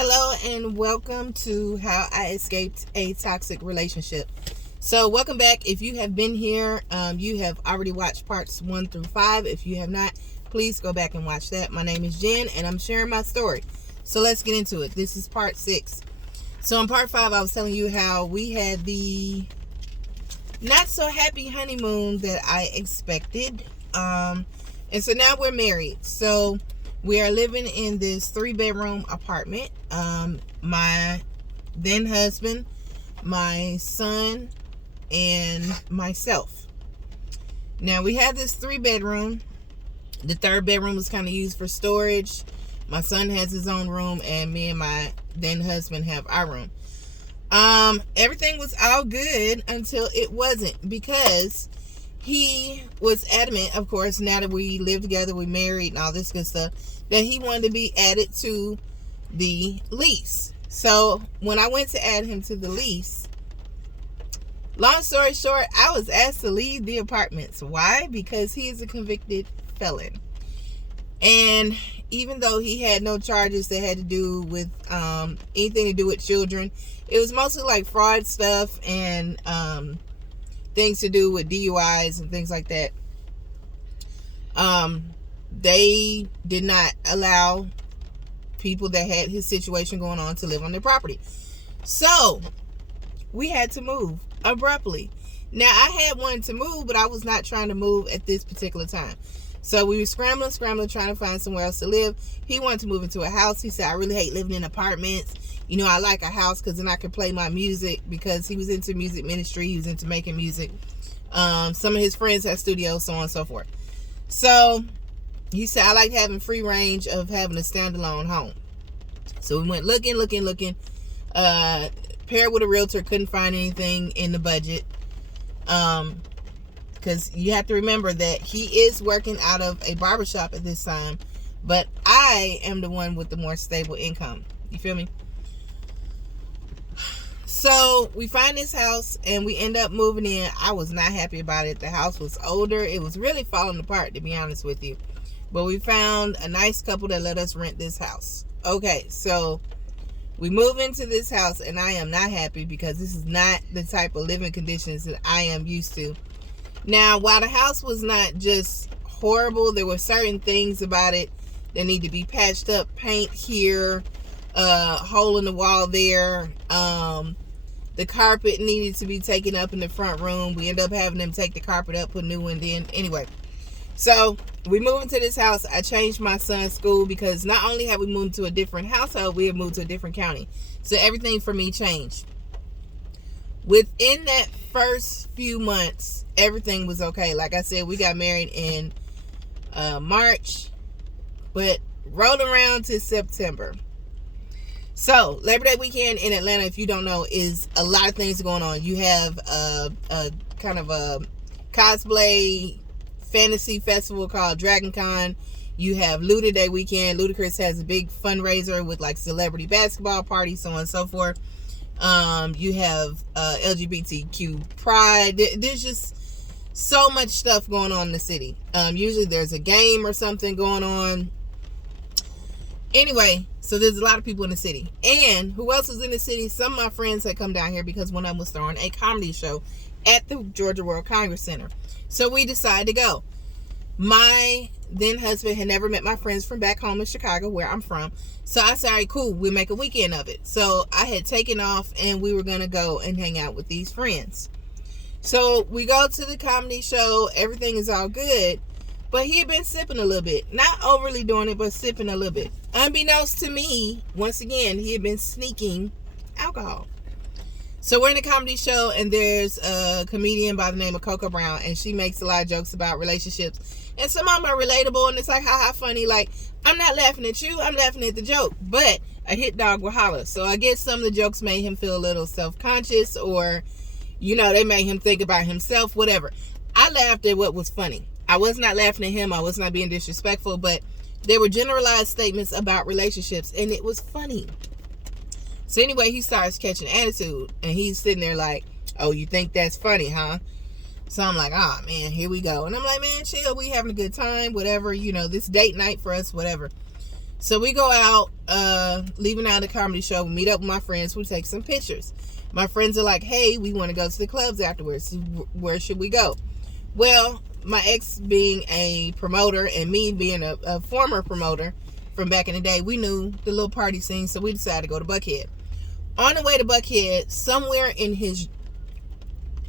Hello and welcome to How I Escaped a Toxic Relationship. So welcome back. If you have been here, you have already watched parts 1 through 5. If you have not, please go back and watch that. My name is Jen and I'm sharing my story. So let's get into it. This is part 6. So in part 5, I was telling you how we had the not so happy honeymoon that I expected. And so now we're married. So we are living in this 3-bedroom apartment. My then husband, my son, and myself. Now we had this 3-bedroom. The 3rd bedroom was kind of used for storage. My son has his own room, and me and my then husband have our room. Everything was all good until it wasn't, because he was adamant, of course, now that we live together, we married and all this good stuff, that he wanted to be added to the lease. So when I went to add him to the lease, long story short, I was asked to leave the apartments. Why? Because he is a convicted felon. And even though he had no charges that had to do with anything to do with children, it was mostly like fraud stuff and things to do with DUIs and things like that. They did not allow people that had his situation going on to live on their property. So we had to move abruptly. Now I had wanted to move, but I was not trying to move at this particular time. So we were scrambling, trying to find somewhere else to live. He wanted to move into a house. He said, I really hate living in apartments. You know, I like a house because then I can play my music, because he was into music ministry. He was into making music. Some of his friends had studios, so on and so forth. So he said, I like having free range of having a standalone home. So we went looking. Paired with a realtor, couldn't find anything in the budget. Because you have to remember that he is working out of a barbershop at this time, but I am the one with the more stable income. You feel me? So we find this house and we end up moving in. I was not happy about it. The house was older. It was really falling apart, to be honest with you. But we found a nice couple that let us rent this house. Okay, so we move into this house and I am not happy, because this is not the type of living conditions that I am used to. Now, while the house was not just horrible, there were certain things about it that need to be patched up. Paint here, hole in the wall there. The carpet needed to be taken up in the front room. We ended up having them take the carpet up, put a new one in. Anyway, so we moved into this house. I changed my son's school, because not only have we moved to a different household, we have moved to a different county. So everything for me changed. Within that first few months, everything was okay. Like I said, we got married in March, but rolled around to September. So Labor Day weekend in Atlanta, if you don't know, is a lot of things going on. You have a kind of a cosplay fantasy festival called Dragon Con. You have Luda Day weekend. Ludacris has a big fundraiser with like celebrity basketball parties, so on and so forth. You have LGBTQ pride. There's just so much stuff going on in the city. Usually there's a game or something going on. Anyway, so there's a lot of people in the city. And who else is in the city? Some of my friends had come down here because one of them was throwing a comedy show at the Georgia World Congress Center. So we decided to go. My then husband had never met my friends from back home in Chicago, where I'm from. So I said, all right, cool, we'll make a weekend of it. So I had taken off and we were going to go and hang out with these friends. So we go to the comedy show. Everything is all good. But he had been sipping a little bit. Not overly doing it, but sipping a little bit. Unbeknownst to me, once again, he had been sneaking alcohol. So we're in a comedy show, and there's a comedian by the name of Coco Brown, and she makes a lot of jokes about relationships. And some of them are relatable, and it's like, haha, funny. Like, I'm not laughing at you, I'm laughing at the joke. But a hit dog will holler. So I guess some of the jokes made him feel a little self-conscious, or, you know, they made him think about himself, whatever. I laughed at what was funny. I was not laughing at him. I was not being disrespectful, but there were generalized statements about relationships, and it was funny. So anyway, he starts catching attitude, and he's sitting there like, oh, you think that's funny, huh? So I'm like, oh, man, here we go. And I'm like, man, chill. We having a good time, whatever. You know, this date night for us, whatever. So we go out. leaving out of the comedy show, we meet up with my friends, we take some pictures. My friends are like, hey, we want to go to the clubs afterwards. Where should we go? Well, my ex being a promoter and me being a former promoter from back in the day, we knew the little party scene, so we decided to go to Buckhead. On the way to Buckhead, somewhere in his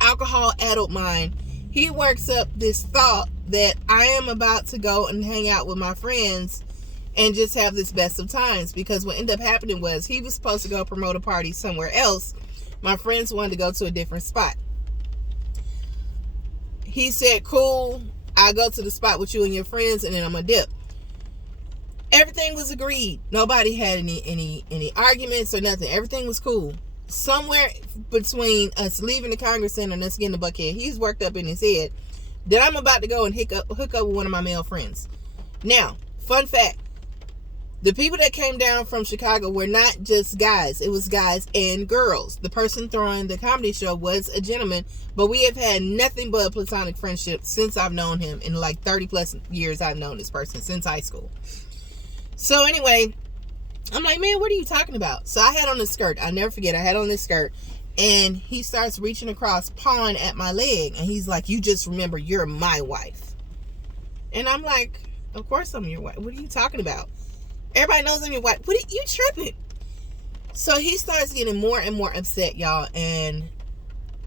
alcohol-addled mind, he works up this thought that I am about to go and hang out with my friends and just have this best of times, because what ended up happening was he was supposed to go promote a party somewhere else. My friends wanted to go to a different spot. He said, cool, I'll go to the spot with you and your friends, and then I'm gonna dip. Everything was agreed. Nobody had any arguments or nothing. Everything was cool. Somewhere between us leaving the Congress Center and us getting to Buckhead, he's worked up in his head that I'm about to go and hook up with one of my male friends. Now, fun fact, the people that came down from Chicago were not just guys. It was guys and girls. The person throwing the comedy show was a gentleman, but we have had nothing but a platonic friendship since I've known him. In like 30 plus years I've known this person, since high school. So anyway, I'm like, man, what are you talking about? So I had on this skirt. I'll never forget. I had on this skirt. And he starts reaching across, pawing at my leg. And he's like, you just remember, you're my wife. And I'm like, of course I'm your wife. What are you talking about? Everybody knows I'm your wife. What are you tripping? So he starts getting more and more upset, y'all. And,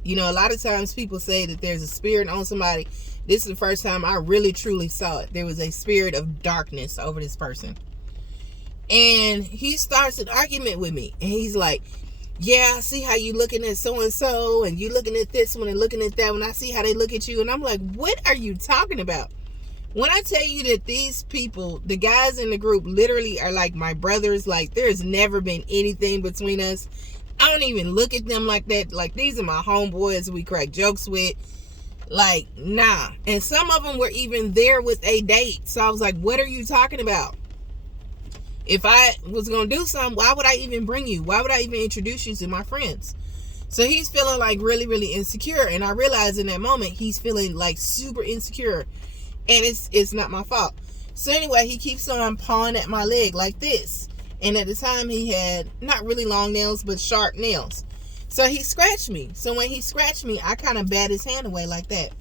you know, a lot of times people say that there's a spirit on somebody. This is the first time I really, truly saw it. There was a spirit of darkness over this person. And he starts an argument with me. And he's like, yeah, I see how you looking at so-and-so. And you looking at this one and looking at that one. I see how they look at you. And I'm like, what are you talking about? When I tell you that these people, the guys in the group, literally are like my brothers, like there's never been anything between us. I don't even look at them like that. Like, these are my homeboys we crack jokes with. Like, nah. And some of them were even there with a date. So I was like, what are you talking about? If I was going to do something, why would I even bring you? Why would I even introduce you to my friends? So he's feeling like really, really insecure. And I realized in that moment, he's feeling like super insecure. And it's not my fault. So anyway, he keeps on pawing at my leg like this. And at the time, he had not really long nails, but sharp nails. So he scratched me. So when he scratched me, I kind of bat his hand away like that.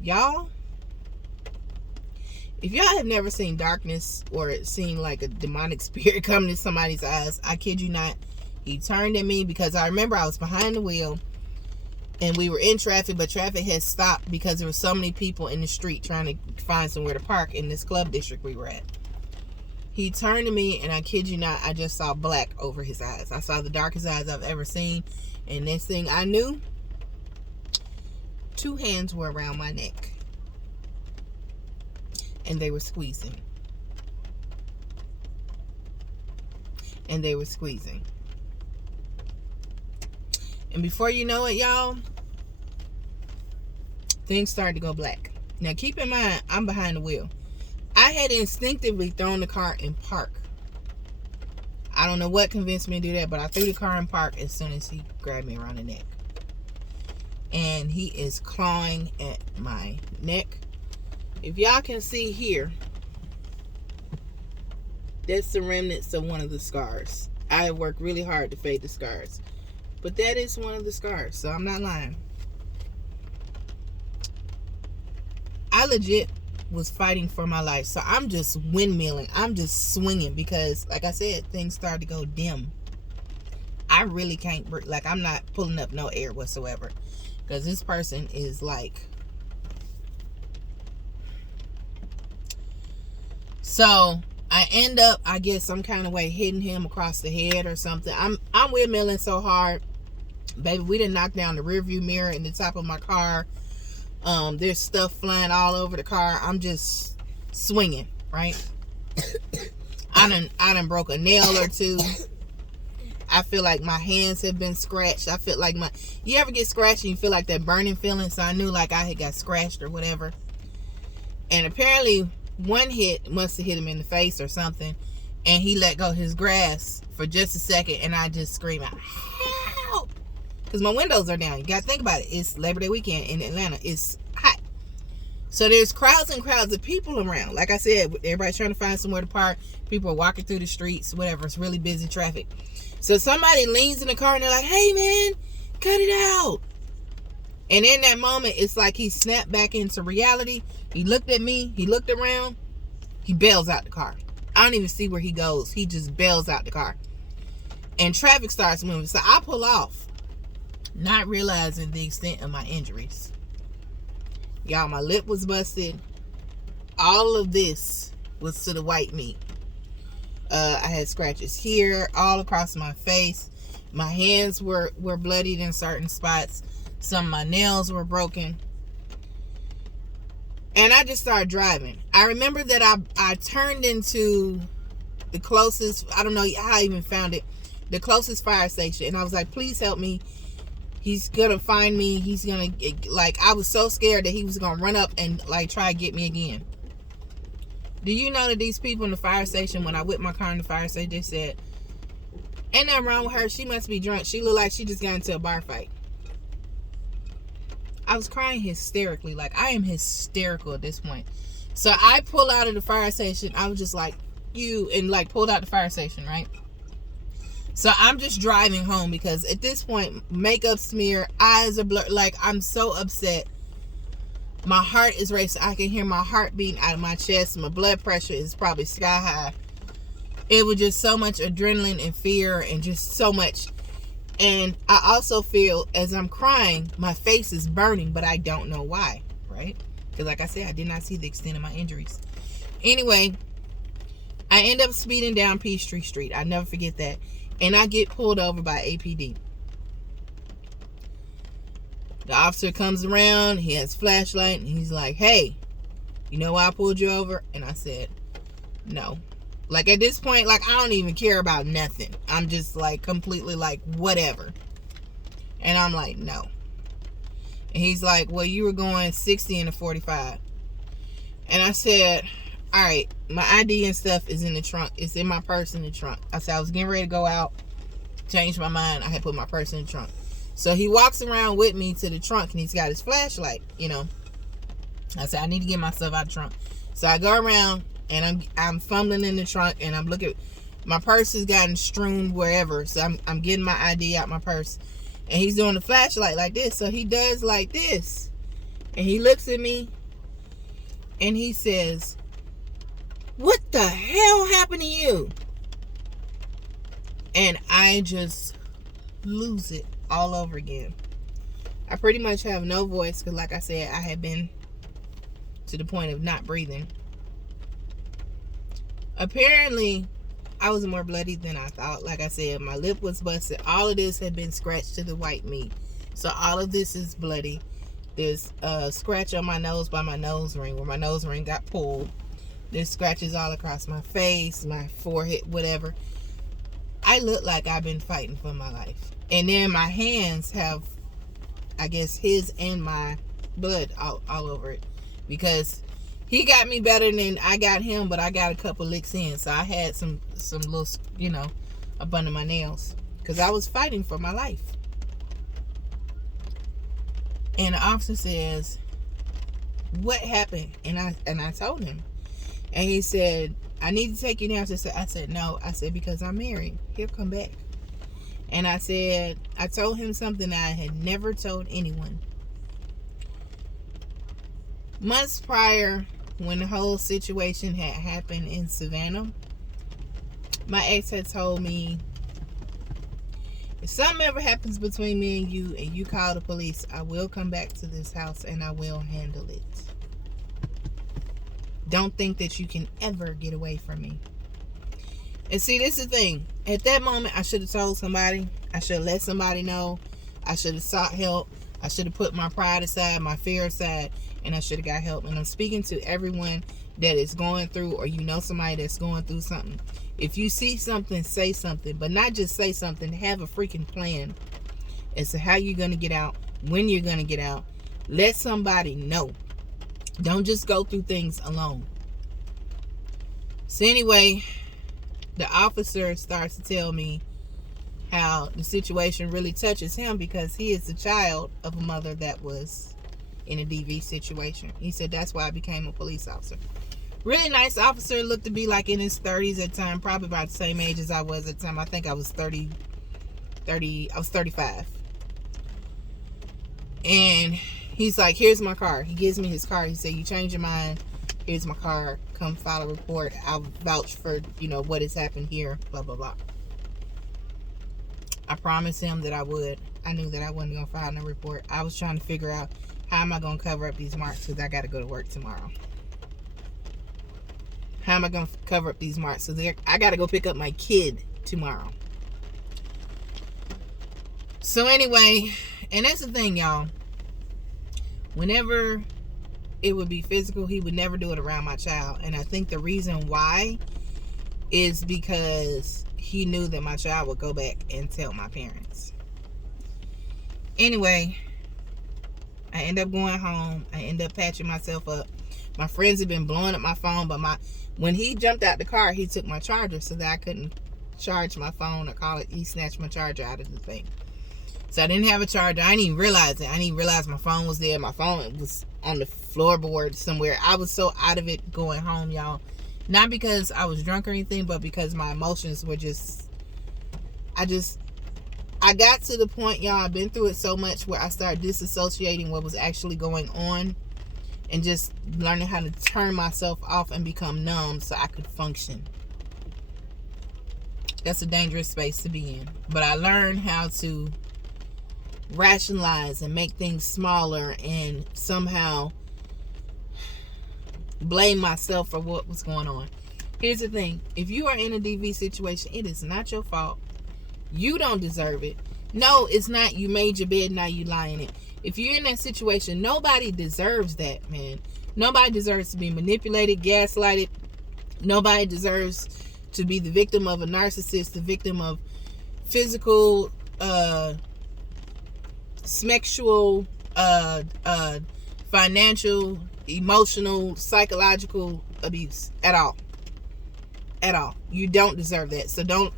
Y'all, if y'all have never seen darkness or seen like a demonic spirit come to somebody's eyes, I kid you not, he turned at me because I remember I was behind the wheel. And we were in traffic, but traffic had stopped because there were so many people in the street trying to find somewhere to park in this club district we were at. He turned to me, and I kid you not, I just saw black over his eyes. I saw the darkest eyes I've ever seen. And next thing I knew, 2 hands were around my neck. And they were squeezing. And they were squeezing. And before you know it, y'all, things started to go black. Now, keep in mind, I'm behind the wheel. I had instinctively thrown the car in park. I don't know what convinced me to do that, but I threw the car in park as soon as he grabbed me around the neck. And he is clawing at my neck. If y'all can see here, that's the remnants of one of the scars. I have worked really hard to fade the scars. But that is one of the scars, so I'm not lying. I legit was fighting for my life. So I'm just windmilling. I'm just swinging because, like I said, things started to go dim. I really can't, like, I'm not pulling up no air whatsoever. Because this person is like... So I end up, I guess, some kind of way hitting him across the head or something. I'm windmilling so hard. Baby, we done knocked down the rear view mirror in the top of my car. There's stuff flying all over the car. I'm just swinging, right? I done broke a nail or two. I feel like my hands have been scratched. I feel like you ever get scratched and you feel like that burning feeling? So I knew like I had got scratched or whatever. And apparently one hit must have hit him in the face or something. And he let go his grasp for just a second. And I just screamed out, help! Because my windows are down. You got to think about it. It's Labor Day weekend in Atlanta. It's hot. So there's crowds and crowds of people around. Like I said, everybody's trying to find somewhere to park. People are walking through the streets, whatever. It's really busy traffic. So somebody leans in the car and they're like, hey man, cut it out. And in that moment, it's like he snapped back into reality. He looked at me. He looked around. He bails out the car. I don't even see where he goes. He just bails out the car. And traffic starts moving. So I pull off, not realizing the extent of my injuries. Y'all, my lip was busted. All of this was to the white meat. I had scratches here, all across my face. My hands were bloodied in certain spots. Some of my nails were broken. And I just started driving. I remember that I turned into the closest, I don't know how I even found it, the closest fire station. And I was like, please help me. He's going to find me. He's going to, like, I was so scared that he was going to run up and, like, try to get me again. Do you know that these people in the fire station, when I whipped my car in the fire station, they said, ain't nothing wrong with her. She must be drunk. She looked like she just got into a bar fight. I was crying hysterically. Like, I am hysterical at this point. So I pull out of the fire station. I was just like, and like pulled out the fire station, right? So I'm just driving home because at this point, makeup smear, eyes are blurred. Like, I'm so upset. My heart is racing. I can hear my heart beating out of my chest. My blood pressure is probably sky high. It was just so much adrenaline and fear and just so much. And I also feel, as I'm crying, my face is burning, but I don't know why, right? Because like I said, I did not see the extent of my injuries. Anyway, I end up speeding down Peachtree Street. I never forget that. And I get pulled over by APD. The officer comes around. He has a flashlight. And he's like, hey, you know why I pulled you over? And I said, no. Like, at this point, like, I don't even care about nothing. I'm just, like, completely, like, whatever. And I'm like, no. And he's like, well, you were going 60 in a 45. And I said, all right, my ID and stuff is in the trunk. It's in my purse in the trunk. I said, I was getting ready to go out. Changed my mind. I had put my purse in the trunk. So he walks around with me to the trunk, and he's got his flashlight, you know. I said, I need to get myself out of the trunk. So I go around, and I'm fumbling in the trunk, and I'm looking. My purse has gotten strewn wherever, so I'm getting my ID out my purse, and he's doing the flashlight like this. So he does like this, and he looks at me, and he says, "What the hell happened to you?" And I just lose it all over again. I pretty much have no voice because, like I said, I had been to the point of not breathing. Apparently, I was more bloody than I thought. Like I said, my lip was busted. All of this had been scratched to the white meat. So all of this is bloody. There's a scratch on my nose by my nose ring where my nose ring got pulled. There's scratches all across my face, my forehead, whatever. I look like I've been fighting for my life. And then my hands have, I guess, his and my blood all over it. Because he got me better than I got him, but I got a couple licks in. So I had some little, you know, up under my nails. Because I was fighting for my life. And the officer says, what happened? And I told him. And he said, I need to take you down. I said, no. I said, because I'm married. He'll come back. And I said, I told him something that I had never told anyone. Months prior, when the whole situation had happened in Savannah, my ex had told me, if something ever happens between me and you call the police, I will come back to this house and I will handle it. Don't think that you can ever get away from me. And see, this is the thing. At that moment, I should have told somebody. I should have let somebody know. I should have sought help. I should have put my pride aside, my fear aside, and I should have got help. And I'm speaking to everyone that is going through, or you know somebody that's going through something. If you see something, say something. But not just say something. Have a freaking plan as to how you're going to get out, when you're going to get out. Let somebody know. Don't just go through things alone. So anyway, the officer starts to tell me how the situation really touches him because he is the child of a mother that was in a DV situation. He said that's why I became a police officer. Really nice officer, looked to be like in his 30s at the time, probably about the same age as I was at the time. I think I was 30, I was 35. And he's like, here's my car. He gives me his car. He said, you change your mind, here's my car. Come file a report. I'll vouch for, what has happened here, blah, blah, blah. I promised him that I would. I knew that I wasn't going to file no report. I was trying to figure out how am I going to cover up these marks because I got to go to work tomorrow. How am I going to cover up these marks? So I got to go pick up my kid tomorrow. So anyway, and that's the thing, y'all. Whenever it would be physical, he would never do it around my child. And I think the reason why is because he knew that my child would go back and tell my parents. Anyway, I end up going home. I end up patching myself up. My friends have been blowing up my phone, but when he jumped out the car, he took my charger so that I couldn't charge my phone or call it. He snatched my charger out of the thing. So I didn't have a charger. I didn't even realize it. I didn't even realize my phone was there. My phone was on the floorboard somewhere. I was so out of it going home, y'all. Not because I was drunk or anything, but because my emotions were just... I got to the point, y'all, I've been through it so much where I started disassociating what was actually going on and just learning how to turn myself off and become numb so I could function. That's a dangerous space to be in. But I learned how to rationalize and make things smaller and somehow blame myself for what was going on. Here's the thing. If you are in a DV situation, it is not your fault. You don't deserve it. No, it's not. You made your bed, now you lie in it. If you're in that situation, nobody deserves that, man. Nobody deserves to be manipulated, gaslighted. Nobody deserves to be the victim of a narcissist, the victim of physical, sexual, financial, emotional, psychological abuse at all. At all. You don't deserve that. So don't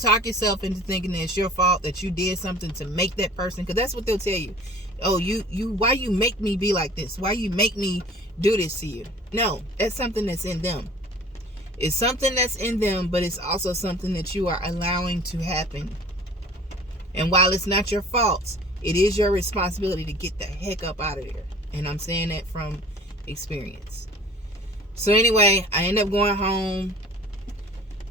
talk yourself into thinking that it's your fault, that you did something to make that person, because that's what they'll tell you. Oh, why you make me be like this? Why you make me do this to you? No, that's something that's in them. It's something that's in them, but it's also something that you are allowing to happen. And while it's not your fault, it is your responsibility to get the heck up out of there. And I'm saying that from experience. So anyway, I end up going home.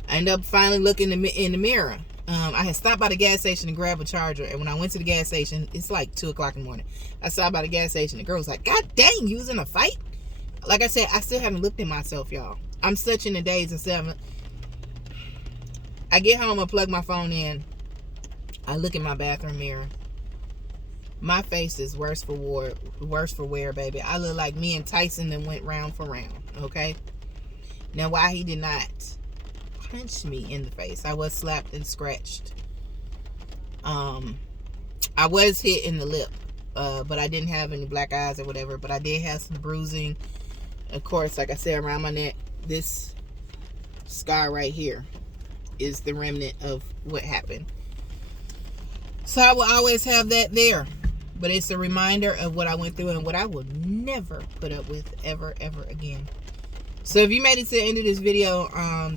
I end up finally looking in the mirror. I had stopped by the gas station to grab a charger. And when I went to the gas station, it's like 2 o'clock in the morning. I stopped by the gas station. The girl was like, God dang, you was in a fight? Like I said, I still haven't looked at myself, y'all. I'm such in the days and seven. I get home, I plug my phone in. I look in my bathroom mirror. My face is worse for wear, baby. I look like me and Tyson that went round for round, okay? Now, why he did not punch me in the face. I was slapped and scratched. I was hit in the lip, but I didn't have any black eyes or whatever, but I did have some bruising. Of course, like I said, around my neck. This scar right here is the remnant of what happened. So I will always have that there. But it's a reminder of what I went through and what I will never put up with ever again. So if you made it to the end of this video,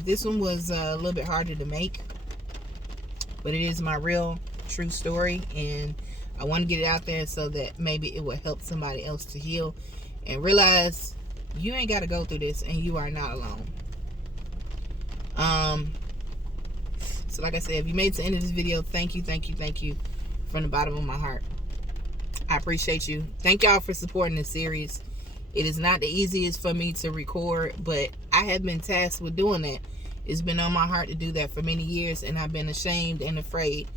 this one was a little bit harder to make. But it is my real, true story. And I want to get it out there so that maybe it will help somebody else to heal. And realize you ain't got to go through this and you are not alone. So like I said, if you made it to the end of this video, thank you from the bottom of my heart. I appreciate you. Thank y'all for supporting this series. It is not the easiest for me to record, but I have been tasked with doing that. It's been on my heart to do that for many years, and I've been ashamed and afraid.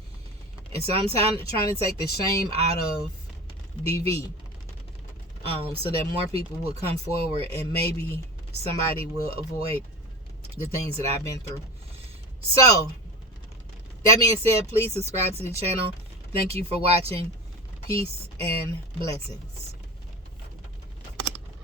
And so I'm trying to take the shame out of DV, so that more people will come forward and maybe somebody will avoid the things that I've been through. So, that being said, please subscribe to the channel. Thank you for watching. Peace and blessings.